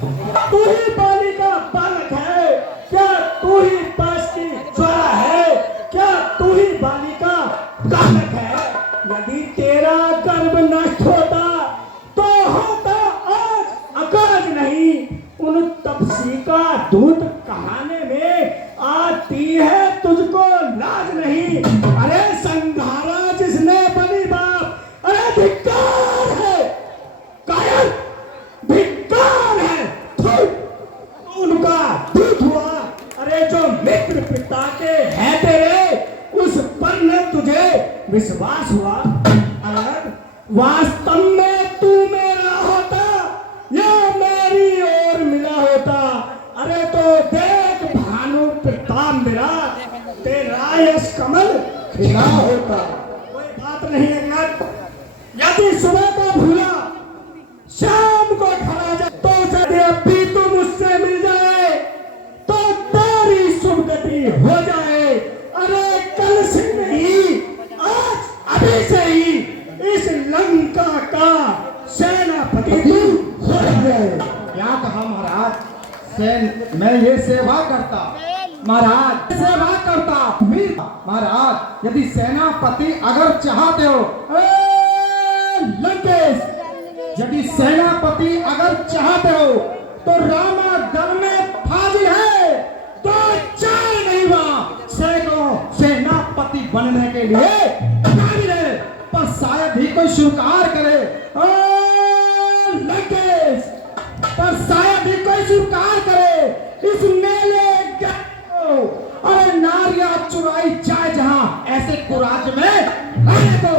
तू ही बाली का बालक है क्या? तू ही पास की ज्वाला है क्या? तू ही बाली का बालक है? यदि तेरा गर्भ नष्ट होता तो होता आज अकाज नहीं। उन तपसी का दूध कहाने में आती है तुझको लाज नहीं। अरे संघारा जिसने बनी बाप, अरे धिक्कार है, कायर धिक्कार है। उनका दूध हुआ। अरे जो मित्र पिता के हैं तेरे, उस पर न तुझे विश्वास हुआ। अगर वास्तव में तू मेरा होता या मेरी ओर मिला होता, अरे तो देख भानु प्रताप मेरा तेरा यश कमल खिला होता। कोई बात नहीं है। यदि सुबह को भूला शाम को खड़ा जाए तो यदि अभी तू मुझसे मिल जाए तो तेरी शुभ गति हो जाए। अरे कल से नहीं, आज अभी से ही इस लंका का सेनापति तू हो जाए। क्या कहा महाराज? मैं ये सेवा करता महाराज, सेवा करता। महाराज यदि सेनापति अगर चाहते हो, लंकेश यदि सेनापति अगर चाहते हो तो रामा दल में फाजिल है तो चार नहीं वहां सैकड़ों सेनापति बनने के लिए काबिल है। पर शायद ही कोई स्वीकार करे लंकेश, पर शायद ही कोई स्वीकार करे इस मेले अरे नारियां चुराई जाए जहां ऐसे कुराज में रहने दो।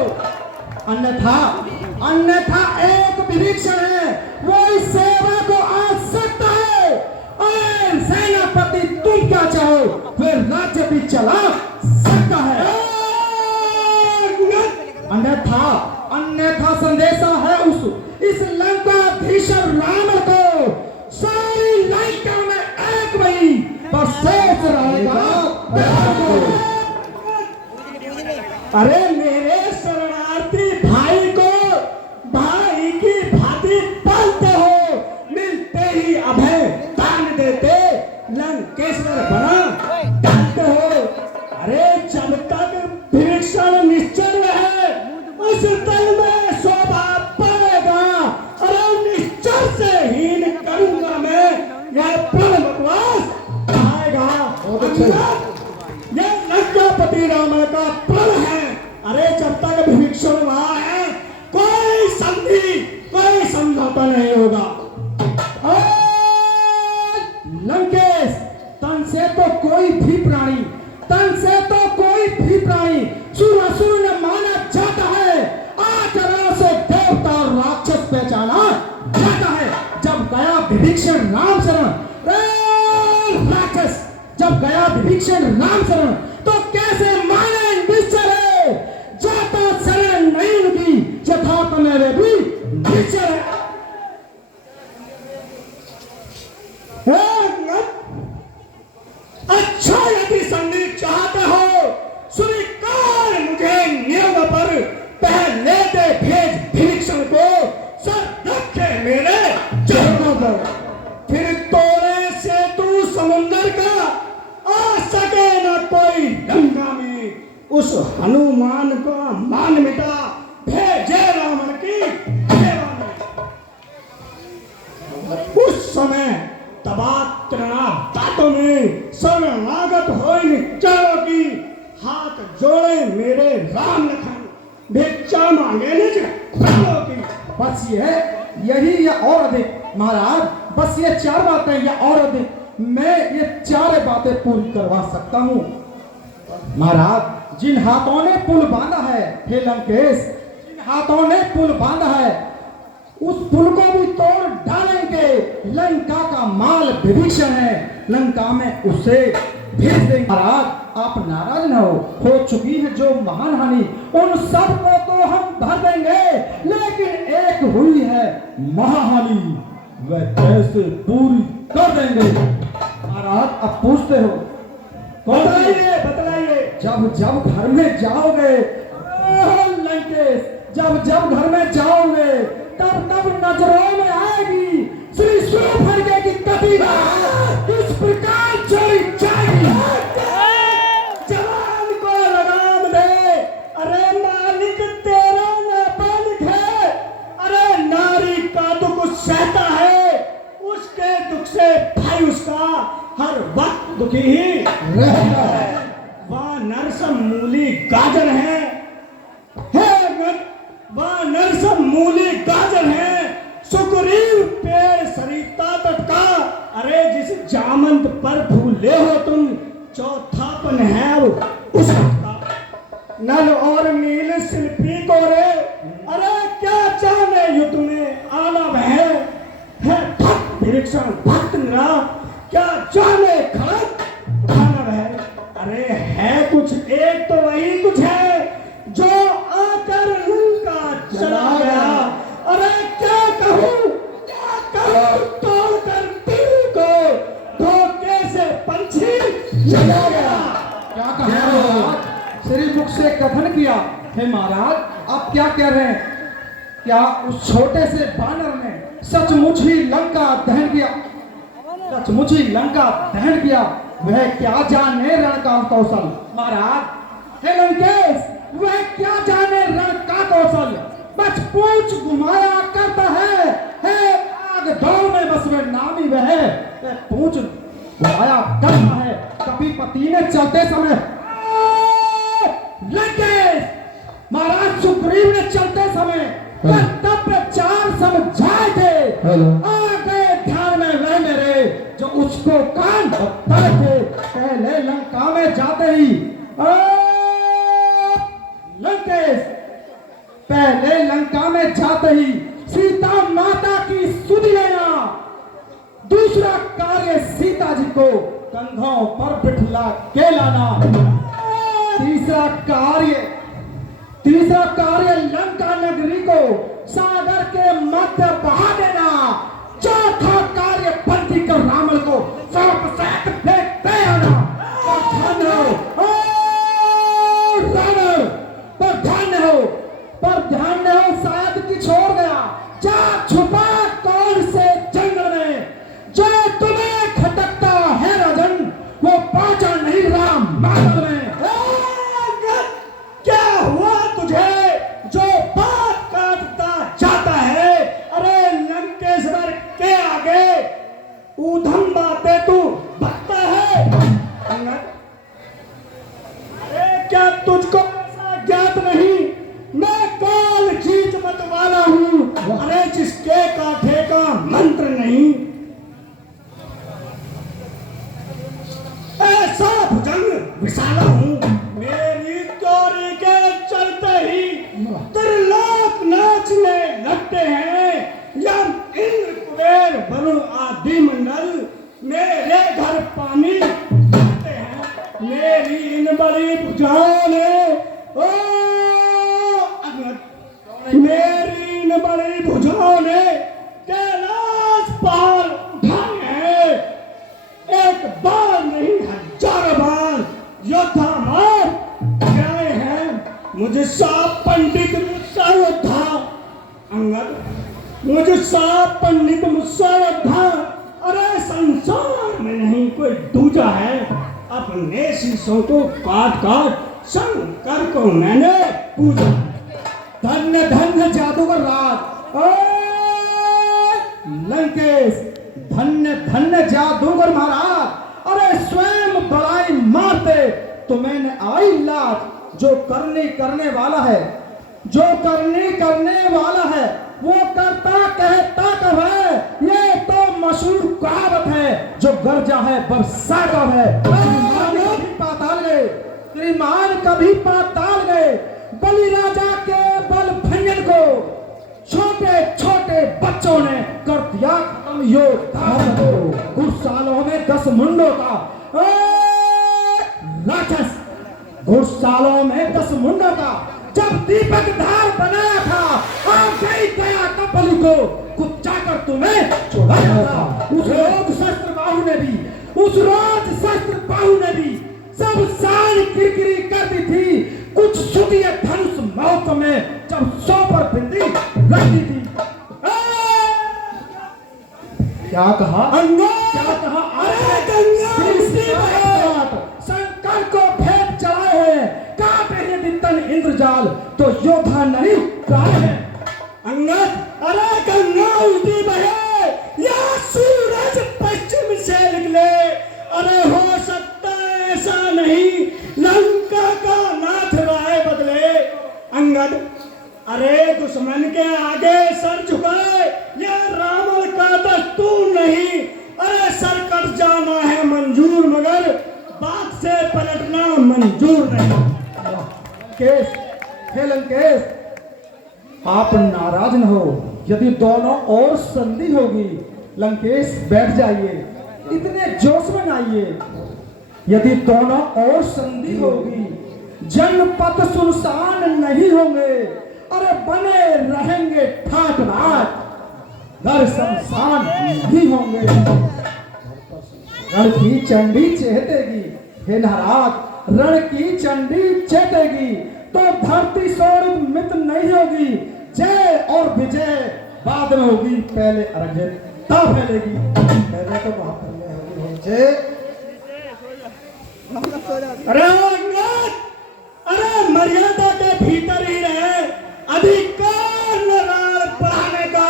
अन्यथा एक विभीषण है वो इस सेवा को आ सकता है। और सेनापति तुम क्या चाहो फिर राज्य भी चला सकता है। अन्यथा संदेशा है उस इस लंकाधीशर रावण को सारी लंका में एक वही बस शेष रहेगा। अरे मेरे शरणार्थी भाई को भाई की भांति पालते हो, मिलते ही अभय दान देते लंकेश्वर बना डालते हो। अरे जब तक विभीषण निश्चल है उस दल में शोभा पाएगा। अरे निश्चल से हीन करूंगा मैं यह प्रण बकवास आएगा। यह लंकापति रावण का प्रण है। अरे जब तक विभीषण वहां है कोई संधि कोई समझौता नहीं होगा। लंकेश तन से तो कोई भी प्राणी सुरासुर ने माना जाता है। आचरण से देवता और राक्षस पहचाना जाता है। जब गया विभीषण राम शरण राक्षस, जब गया विभीषण राम शरण तो कैसे माने निश्चय है। जाता शरण नहीं उनकी यथा तमेरे भी निश्चय है। अच्छा यदि संधि चाहते हो स्वीकार मुझे नियम पर पहले दे भेज विभीषण को सर रखे मेरे चरणों पर। फिर तोड़े से तू समुद्र का आ सके न कोई लंका में। उस हनुमान का मान मिटा भेजे रावण की सेवा में। उस समय तबात्रणा बातों में शरणागत होए चारों की हाथ जोड़े मेरे राम लखन भिक्षा मांगे निज प्राणों की। बस यही या और अधिक महाराज, बस ये चार बातें या और अधिक मैं ये चार बातें पूरी करवा सकता हूँ महाराज। जिन हाथों ने पुल बांधा है हे लंकेश, जिन हाथों ने पुल बांधा है उस पुल को भी तोड़ डालेंगे। लंका का माल विभीषण है, लंका में उसे भेज देंगे। महाराज आप नाराज न हो चुकी है जो महान हानि उन सब को तो हम भर देंगे, लेकिन एक हुई है महाहानि वह कैसे पूरी कर देंगे। महाराज अब पूछते हो बतलाइए। जब घर में जाओगे लंकेश, जब घर में जाओगे तब नजरों में आएगी श्री सूर्य मेरी इस प्रकार चली जाएगी। जवान को लगाम दे। अरे मालिक तेरा नाबालिग है। अरे नारी का दुख सहता है, उसके दुख से भाई उसका हर वक्त दुखी ही रहता है। वह नरसम मूली गाजर है, वह नरसम मूली गाजर है, सुग्रीव पेड़ सरिता तट का। अरे जिस जामंत पर भूले हो तुम, चौथापन है अब उसका। नल और नील शिल्पी को रे, अरे क्या जाने युद्ध में आना है भक्त निरीक्षण भक्त निरा, क्या जाने खड़क खाना है। अरे है कुछ एक तो वही कुछ है जो आकर लंका चला गया। अरे क्या कहूँ तोड़कर दिल को धोखे से पंछी चला गया। क्या कहा श्री मुख से कथन किया। हे महाराज आप क्या कह रहे हैं? क्या उस छोटे से बानर ने सचमुच ही लंका दहन किया? सचमुच ही लंका दहन किया? वह क्या जाने रण का कौशल। महाराज हे लंकेश, वह क्या जाने रण का कौशल, बस पूंछ घुमाया करता है आग दौड़ में बस वह नामी वह पूंछ घुमाया करता है। कभी पति ने चलते समय लंकेश महाराज सुग्रीव ने चलते समय कर्तव्य चार समझाए थे, आ गए ध्यान में वह मेरे जो उसको कान बताए थे। पहले लंका में जाते ही लंकेश, पहले लंका में जाते ही सीता माता की सुध लेना, दूसरा कार्य सीता जी को कंधों पर बिठला के लाना, तीसरा कार्य लंका नगरी को सागर के मध्य बहा देना, चौथा कार्य बंदी कर रावण को सर्प सहित फेंकते आना। पर ध्यान हो शायद कि छोड़ गया, जा छुपा कौन से जंगल में, जो तुम्हें खटकता है राजन, वो पहुंचा नहीं राम मार्ग में। क्या हुआ तुझे जो बात काटता जाता है? अरे लंकेश्वर के आगे ऊधम बातें तू बकता है। अरे क्या तुझको ऐसा ज्ञात नहीं, मैं काल जीत मत वाला हूं। अरे जिसके काठे का मंत्र नहीं, ऐसा भुजंग विशाला हूं। मेरी तोरी के चलते ही त्रिलोक नाचने लगते हैं। यम इंद्र कुबेर वरुण आदि मंडल मेरे घर पानी भरते हैं। मेरी इन बड़ी भुजाओं ने मेरी इन बड़ी भुजाओं ने कैलाश पार उठाए हैं। एक बार नहीं हजारों बार योद्धा मार गए हैं। मुझे साप पंडित मुझसा योद्धा अंगद, मुझे साप पंडित मुझसा योद्धा। अरे संसार में नहीं कोई दूजा है, अपने शीशों को काट काट शंकर को मैंने पूजा। धन्य धन्य जादूगर राज लंकेश, धन्य धन्य जादूगर महाराज। अरे स्वयं बड़ाई मारते तो मैंने आई लाज। जो करने वाला है, जो करने वाला है, वो करता कहता कब है। ये तो मशहूर कहावत है, जो गरजा है बरसा कब है। श्रीमान कभी पाताल गए, बलि राजा के बल भंजन को छोटे छोटे बच्चों ने कर दिया खत्म योद्धा को। घुड़सालों में 10 मुंडों का राक्षस, घुड़सालों में 10 मुंडों का जब दीपक धार बनाया था, आ गई गया कपली को कुचा कर तुम्हें छुड़ाया था। उस रोज शस्त्र बाहु ने भी सब सारी किरकिरी कर दी थी। कुछ सुतिए धनुष मौत में जब 100 पर बिंदी लगती थी। क्या कहा? अंगद! क्या कहा? अरे गंगा उसी बहे! शंकर को भेद चलाए हैं, काटे ये दितन इंद्रजाल, तो योद्धा नहीं काय है। अंगद! अरे गंगा उल्टी बहे या सूरज पश्चिम से निकले, अरे हो सकता है ऐसा नहीं लंका का नाथ राय बदले। अंगद! अरे दुश्मन के आगे सर झुकाए ये रावण का दस्तूर नहीं, अरे सर कट जाना है मंजूर मगर बात से पलटना मंजूर नहीं। केस, हे लंकेश, आप नाराज न हो, यदि दोनों और संधि होगी। लंकेश बैठ जाइए, इतने जोश में न आइए। यदि दोनों और संधि होगी, जनपद सुनसान नहीं होंगे, अरे बने रहेंगे ठाट बाट, घर शमशान नहीं होंगे। रण की चंडी चेतेगी, हे नाराज, रण की चंडी चेतेगी, तो धरती सोनित मित नहीं होगी। जय और विजय बाद में होगी, पहले अरंगेता फैलेगी। पहले तो वहां पहले होगी जय। अरे अंगद! अरे मर्यादा के भीतर ही रहे, अधिकार नार बढ़ाने का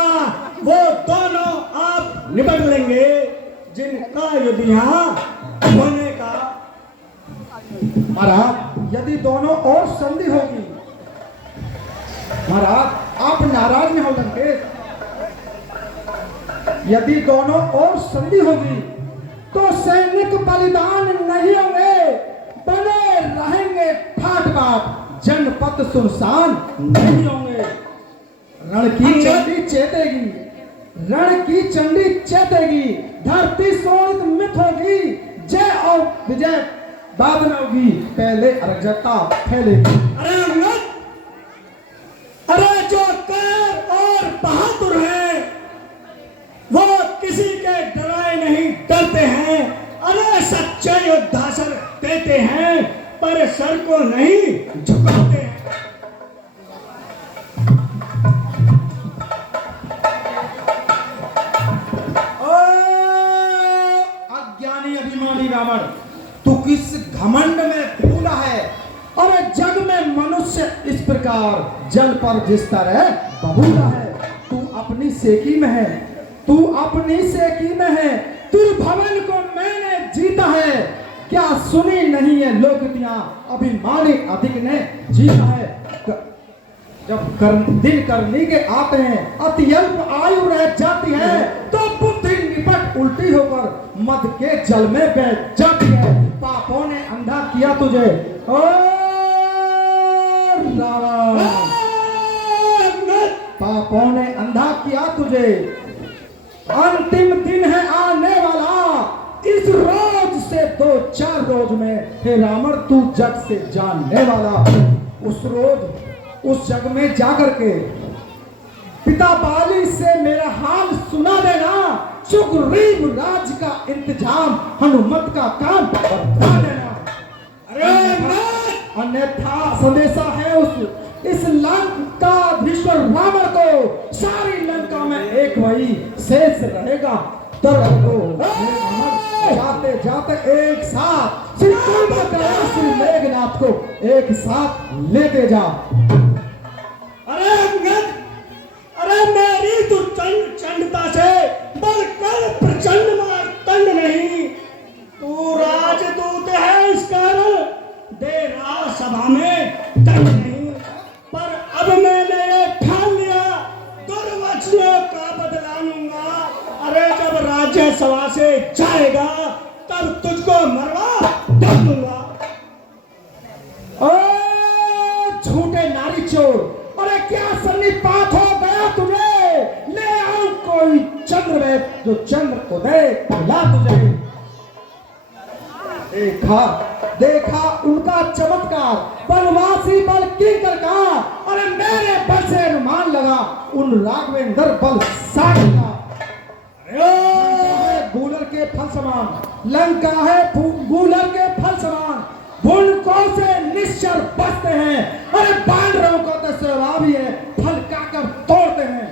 वो दोनों आप निपट लेंगे जिनका युद्ध यहाँ होने का। महाराज, यदि दोनों और संधि होगी, महाराज आप नाराज न हो लंकेश, यदि दोनों और संधि होगी तो सैनिक बलिदान नहीं होंगे, बने रहेंगे ठाट बाट, जनपद सुनसान नहीं होंगे। रण की चंडी चेतेगी, रण की चंडी चेतेगी, धरती सोनित मित होगी। जय और विजय बाद में होगी, पहले अराजकता फैलेगी। अरे अंगद! अरे जो कैर और बहादुर हैं वो किसी के डराए नहीं डरते हैं, अरे सच्चे योद्धा सर देते हैं पर सर को नहीं झुकाते हैं। अज्ञानी अभिमानी रावण, तू किस घमंड में फूला है? अरे जग में मनुष्य इस प्रकार जल पर जिस तरह बबूला है। तू अपनी सेकी में है, तू अपनी सेकी में है, दुर्भवन को मैंने जीता है। क्या सुनी नहीं है लोकतियां, अभिमानी अधिक ने जीता है। जब दिन करनी के आते हैं, अत्यल्प आयु रह जाती है, तो बुद्धि निपट उल्टी होकर मद के जल में बैठ जाती है। पापों ने अंधा किया तुझे ओ रावण, पापों ने अंधा किया तुझे। अंतिम दिन है आने वाला, इस रोज से 2-4 रोज में हे रावण तू जग से जानने वाला। उस रोज उस जग में जाकर के पिता बाली से मेरा हाल सुना देना। सुग्रीव राज का इंतजाम, हनुमत का काम बता देना। अरे अन्यथा संदेशा है उस इस लंकाधीश्वर रावण को, सारी लंका में एक वही शेष रहेगा दर्द को। जाते जाते एक साथ श्री श्री मेघनाथ को एक साथ लेके जा। अरे अंगद! अरे मेरी तो चंडता से बलकर प्रचंड मार्तंड नहीं, तू राजदूत है इस कारण दे रहा सभा में दंड नहीं। पर अब मैंने ये ठान लिया, दुर्वचनों का बदला लूंगा। अरे जब राज्यसभा से जाएगा तब तुझको मरवा दे दूंगा। झूठे नारी चोर, अरे क्या सन्निपात हो गया तुझे? ले आओ कोई चंद्रवेद जो चंद्र को दे ला तुझे। देखा देखा उनका चमत्कार, बनवासी बल किंकर का। अरे मेरे बल से अनुमान लगा उन राघवेंद्र बल सागर का। गूलर के फल समान, लंका है गूलर के फल समान, भुनकों से निश्चर बचते हैं। अरे बानरों का तो स्वभाव ही है, फल काकर तोड़ते हैं।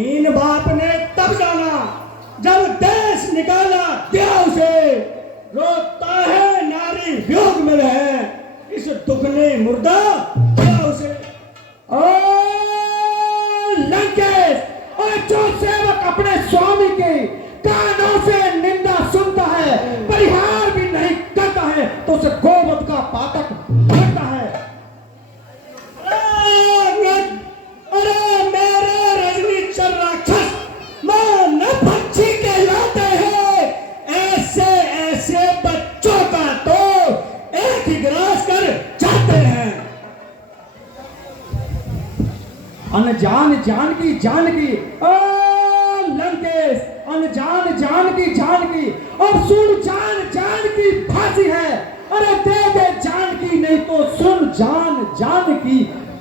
हीन बाप ने तब जाना जब देश निकाला दिया उसे। रोता है नारी वियोग में रहे, इस दुख ने मुर्दा दिया उसे। ओ लंकेश, और जो सेवक अपने स्वामी के कानों से निंदा सुनता है, परिहार भी नहीं करता है, तो उसे गोवध का पातक बनता है। अरे मेरे रजनी चल राक्षस, मान पक्षी कहलाते हैं। ऐसे ऐसे बच्चों का तो एक ही ग्रास कर जाते हैं। अनजान जानकी ओ लंकेश, अनजान जानकी और सुन जानकी फांसी है। अरे दे दे जानकी, नहीं तो सुन जानकी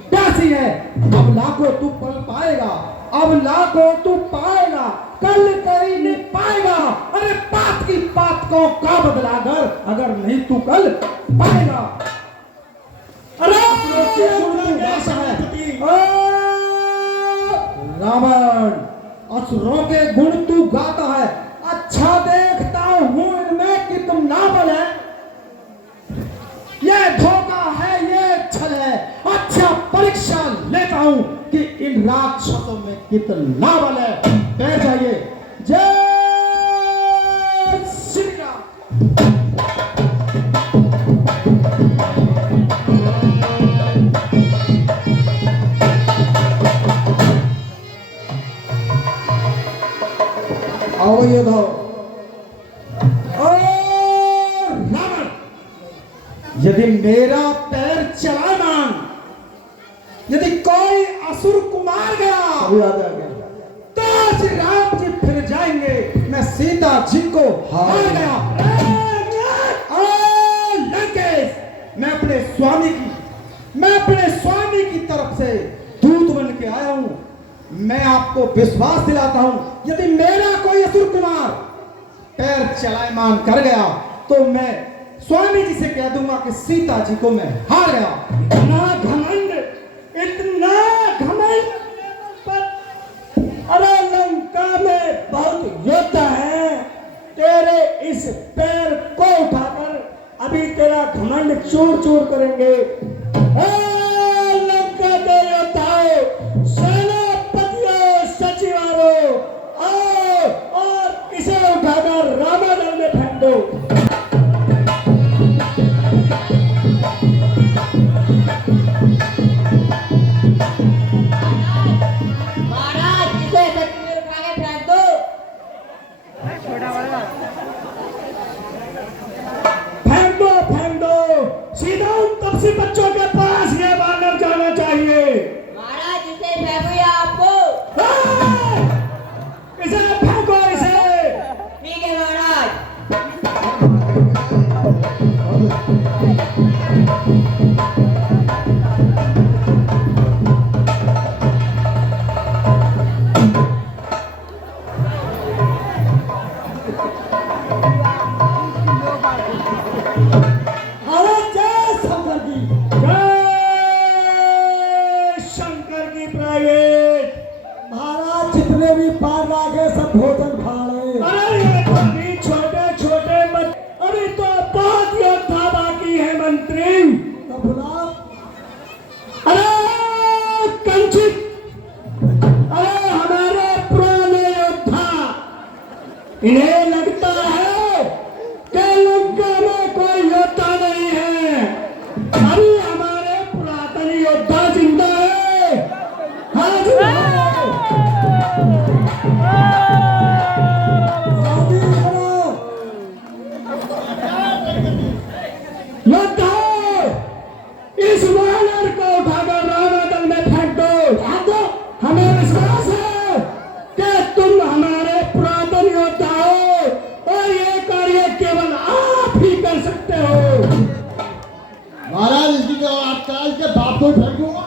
प्यासी है। अब लाखों तू पल पाएगा, अब लाखों तू पाएगा, कल कहीं नहीं पाएगा। अरे बात की बात को का बदला अगर नहीं तू कल पाएगा। अरे रावण, असुरों के गुण तू गाता है, अच्छा देखता हूं इनमें कि तुम नावल है। ये धोखा है, ये छल है। अच्छा परीक्षा लेता हूं कि इन राक्षसों में कितना बल है। बैठ जाइए। जय श्री राम। आओ ये दो। रावण, यदि मेरा पैर चलाना, यदि कोई असुर कुमार गया तो श्री राम जी फिर जाएंगे, मैं सीता जी को हार गया। लंकेश, मैं अपने स्वामी की तरफ से दूत बन के आया हूं। मैं आपको विश्वास दिलाता हूं, यदि मेरा कोई असुर कुमार पैर चलायमान कर गया तो मैं स्वामी जी से कह दूंगा कि सीता जी को मैं हार गया। इतना घमंड पर, अरे लंका में बहुत योद्धा है, तेरे इस पैर को उठाकर अभी तेरा घमंड चूर चूर करेंगे। लंका के योद्धाओं, सेनापतियों, सचिवारों, आओ और इसे उठाकर रामायण में फेंक दो। सीधा उन तपसी बच्चों के पास ये वानर जाना चाहिए। महाराज इसे फेंको या आपको? इसे फेंको, इसे। ठीक है महाराज। सब भोजन फाड़े। अरे ये तो अभी छोटे छोटे अभी तो बहुत योद्धा बाकी है मंत्री। तो बुला। अरे कंचित, अरे हमारे पुराने योद्धा, इन्हें लगता है कि लंका में कोई योद्धा नहीं है। अभी हमारे पुरातन योद्धा जिंदा है। हाँ जी, इस वानर को उठाकर रामादल में फेंक दो। हमें विश्वास है कि तुम हमारे पुरातन योद्धा हो और ये कार्य केवल आप ही कर सकते हो। महाराज, इसकी जवाब के बाप को फेंकूंगा।